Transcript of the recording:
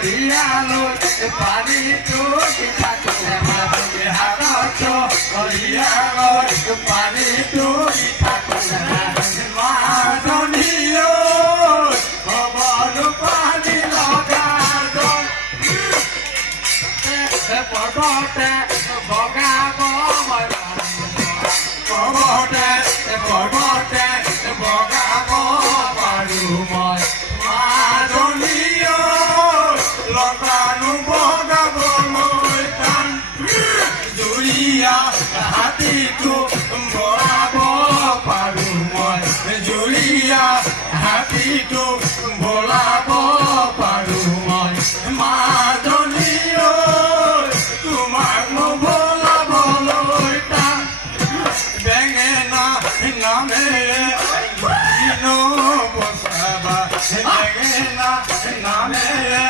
কৰিয়ালৈ পানীটো থাকোঁ হাতত কৰিয়ালৈ পানীটো থাকোঁ মাজনীয় খবৰটো পানী লগা পৰ্বতে বগাব পৰ্বতে পৰ্বতে বগাব পাৰোঁ মই মাজনীয় লগানো বগাবলৈ টান জুৰীয়া হাতীটো বৰাব পাৰোঁ মই জুৰীয়া হাতীটো বলাব পাৰোঁ মই মাজনীয় তোমাক বলাবলৈ টান বেঙেনা নামেৰে বচাবা বেঙেনা নামেৰে